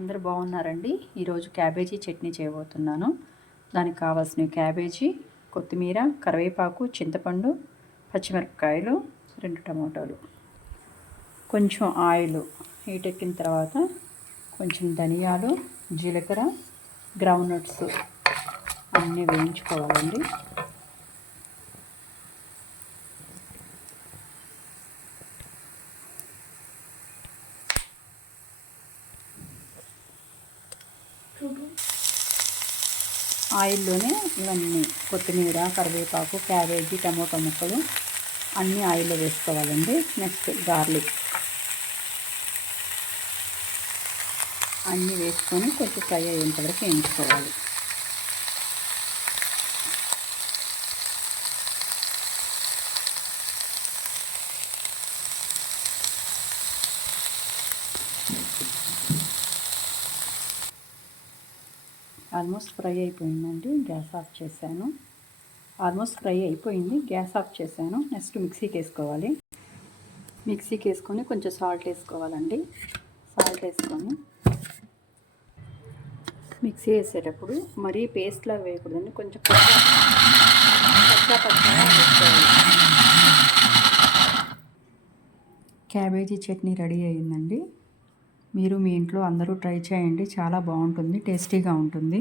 అందరూ బాగున్నారండి. ఈరోజు క్యాబేజీ చట్నీ చేయబోతున్నాను. దానికి కావాల్సిన క్యాబేజీ, కొత్తిమీర, కరివేపాకు, చింతపండు, పచ్చిమిరపకాయలు, 2 టమాటాలు, కొంచెం ఆయిల్ హీట్ ఎక్కిన తర్వాత కొంచెం ధనియాలు, జీలకర్ర, గ్రౌండ్ నట్స్ అన్నీ వేయించుకోవాలండి. ఆయిల్లోనే ఇవన్నీ కొత్తిమీర, కరివేపాకు, క్యాబేజీ, టమోటా ముక్కలు అన్నీ ఆయిల్లో వేసుకోవాలండి. నెక్స్ట్ గార్లిక్ అన్నీ వేసుకొని కొంచెం ఫ్రై అయ్యేంత వరకు వేయించుకోవాలి. ఆల్మోస్ట్ ఫ్రై అయిపోయిందండి. గ్యాస్ ఆఫ్ చేశాను. ఆల్మోస్ట్ ఫ్రై అయిపోయింది. గ్యాస్ ఆఫ్ చేశాను. నెక్స్ట్ మిక్సీకి వేసుకోవాలి. మిక్సీకి వేసుకొని కొంచెం సాల్ట్ వేసుకోవాలండి. సాల్ట్ వేసుకొని మిక్సీ వేసేటప్పుడు మరీ పేస్ట్లా వేయకూడదండి. కొంచెం పచ్చగా వేసుకోవాలి. క్యాబేజీ చట్నీ రెడీ అయ్యిందండి. మీరు మీ ఇంట్లో అందరూ ట్రై చేయండి. చాలా బాగుంటుంది, టేస్టీగా ఉంటుంది.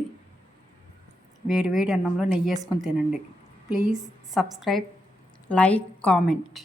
వేడి వేడి అన్నంలో నెయ్యి వేసుకొని తినండి. Please subscribe, like, comment.